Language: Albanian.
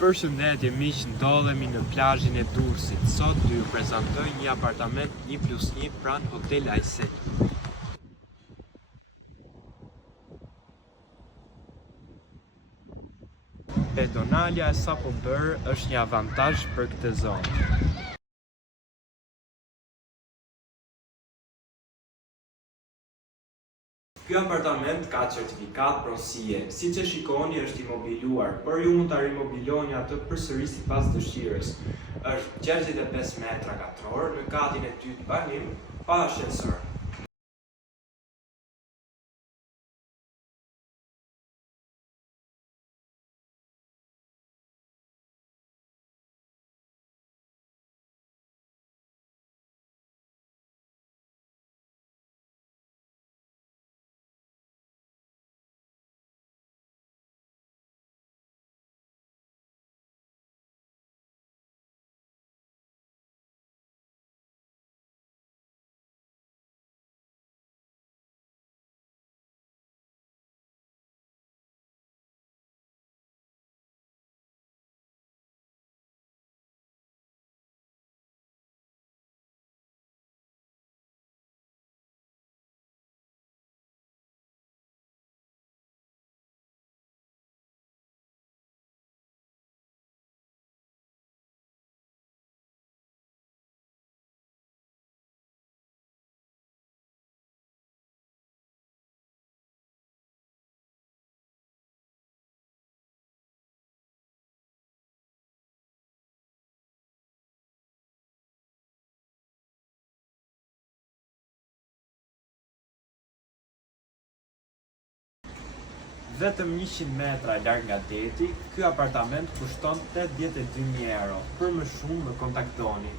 Përshëndetje miq, ndodhemi në plazhin e Durrësit. Sot do ju prezantoj një apartament 1+1 pranë Hotel Aisel. Pedonalja e sapo bërë është një avantazh për këtë zonë. Ky apartament ka certifikat pronësie. Siç e shikoni është imobiluar, por ju mund ta rimobiloni atë përsëri sipas dëshirës. Është 65 metra katror në katin e dytë banim pa ashensor. Vetëm 100 metra larg nga deti, ky apartament kushton 82.000 euro. Për më shumë më kontaktoni.